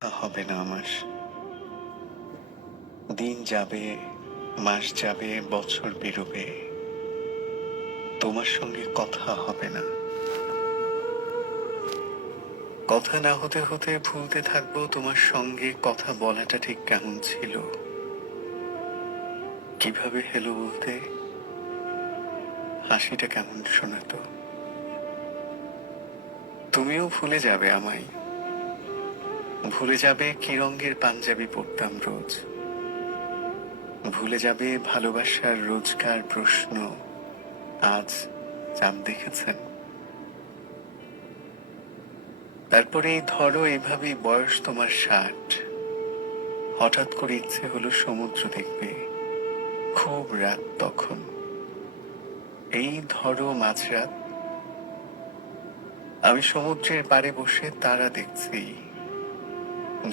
হবে না আমার। দিন যাবে, মাস যাবে, বছর পেরোবে, তোমার সঙ্গে কথা হবে না। কথা না হতে হতে ভুলতে থাকবো তোমার সঙ্গে কথা বলাটা ঠিক কেমন ছিল, কিভাবে হেলো বলতে, হাসিটা কেমন শোনাতো। তুমিও ভুলে যাবে আমায়, ভুলে যাবে কি রঙের পাঞ্জাবি পরতাম রোজ, ভুলে যাবে ভালোবাসার রোজকার প্রশ্ন আজ চাঁদ দেখেছেন। তারপরে এই ধরো এইভাবেই বয়স তোমার 60, হঠাৎ করে ইচ্ছে হলো সমুদ্র দেখবে, খুব রাত তখন, এই ধরো মাঝরাত, আমি সমুদ্রের পাড়ে বসে তারা দেখছি,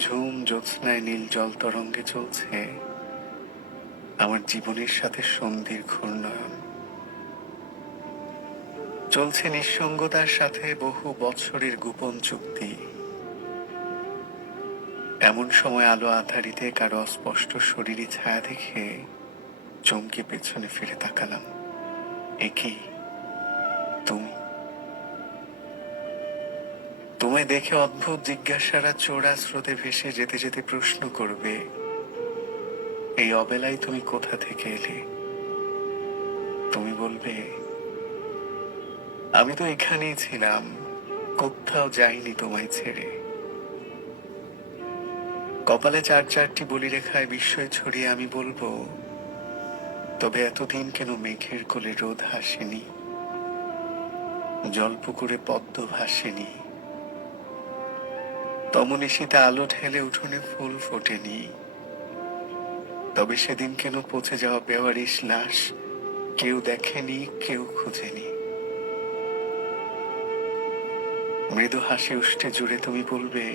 ঝুম জ্যোৎস্নায় নীল জল তরঙ্গে চলছে আমার জীবনের সাথে সন্ধির ঘূর্ণয়ন, চলছে নিঃসঙ্গতার সাথে বহু বছরের গোপন চুক্তি। এমন সময় আলো আঁধারিতে কারো অস্পষ্ট শরীরী ছায়া দেখে চমকে পেছনে ফিরে তাকালাম। এ কি তুমি? তোমায় দেখে অদ্ভুত জিজ্ঞাসারা চোরা স্রোতে ভেসে যেতে যেতে প্রশ্ন করবে, এই অবেলায় তুমি কোথা থেকে এলে? তুমি বলবে, আমি তো এখানেই ছিলাম, কোথাও যাইনি তোমায় ছেড়ে। কপালে চার চারটি বলিরেখায় বিস্ময় ছড়িয়ে আমি বলবো, তবে এতদিন কেন মেঘের কোলে রোদ হাসেনি, জলপুকুরে পদ্ম ভাসেনি, তমনিশীতে আলো ঢেলে উঠোনে ফুল ফোটেনি, তবে সেদিন কেন পচে যাওয়া বেওয়ারিশ লাশ কেউ দেখেনি, কেউ খুঁজেনি। মৃদু হাসি উষ্ঠে জুড়ে তুমি বলবে,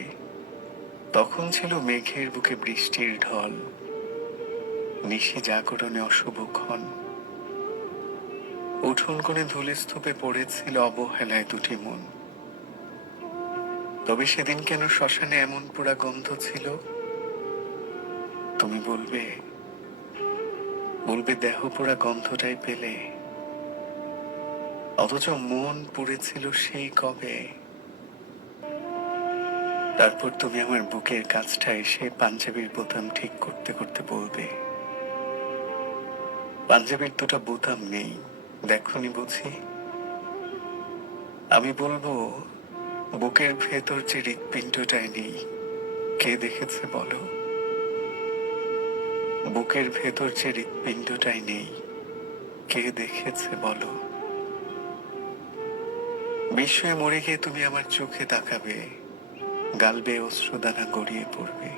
তখন ছিল মেঘের বুকে বৃষ্টির ঢল, নিশি জাগরণে অশুভ ক্ষণ, উঠোন কোণে ধূলিস্তূপে পড়েছিল অবহেলায় দুটি মন। তবে সেদিন কেন শ্মশানে এমন পোড়া গন্ধ ছিল? তুমি বলবে, দেহ পোড়া গন্ধটাই পেলে, অথচ মন পুড়েছিল সেই কবে। তারপর তুমি আমার বুকের কাছটা এসে পাঞ্জাবির বোতাম ঠিক করতে করতে বলবে, পাঞ্জাবির দুটো বোতাম নেই, দেখনি বুঝি? আমি বলবো, বুকের ভেতর যে হৃৎপিণ্ডটাই নেই, কে দেখেছে বলো? বুকের ভেতর যে হৃৎপিণ্ডটাই নেই, কে দেখেছে বলো? বিস্ময়ে মরে গিয়ে তুমি আমার চোখে তাকাবে, গালবে অশ্রুদানা গড়িয়ে পড়বে।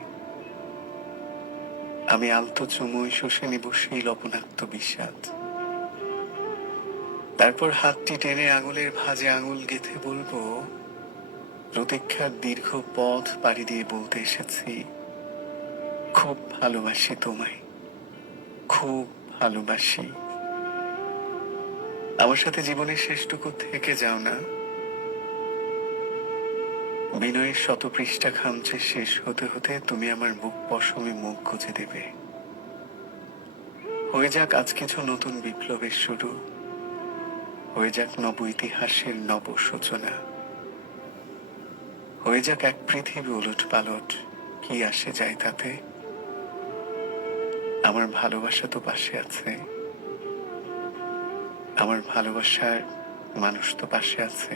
আমি আলতো চুমুই শুষে নিব সেই লবণাক্ত বিষাদ। তারপর হাতটি টেনে আঙুলের ভাঁজে আঙুল গেঁথে বলবো, প্রতীক্ষার দীর্ঘ পথ পাড়ি দিয়ে বলতে এসেছি, খুব ভালোবাসি তোমায়, খুব ভালোবাসি। আমার সাথে জীবনের শেষটুকু থেকে যাও না। বিনয়ের শত পৃষ্ঠা খামচে শেষ হতে হতে তুমি আমার বুক পশমে মুখ গুজে দেবে। হয়ে যাক আজ কিছু নতুন বিপ্লবের শুরু, হয়ে যাক নব ইতিহাসের নব সূচনা, হয়ে যাক এক পৃথিবী উলট পালট, কি আসে যায় তাতে? আমার ভালোবাসা তো পাশে আছে, আমার ভালোবাসার মানুষ তো পাশে আছে।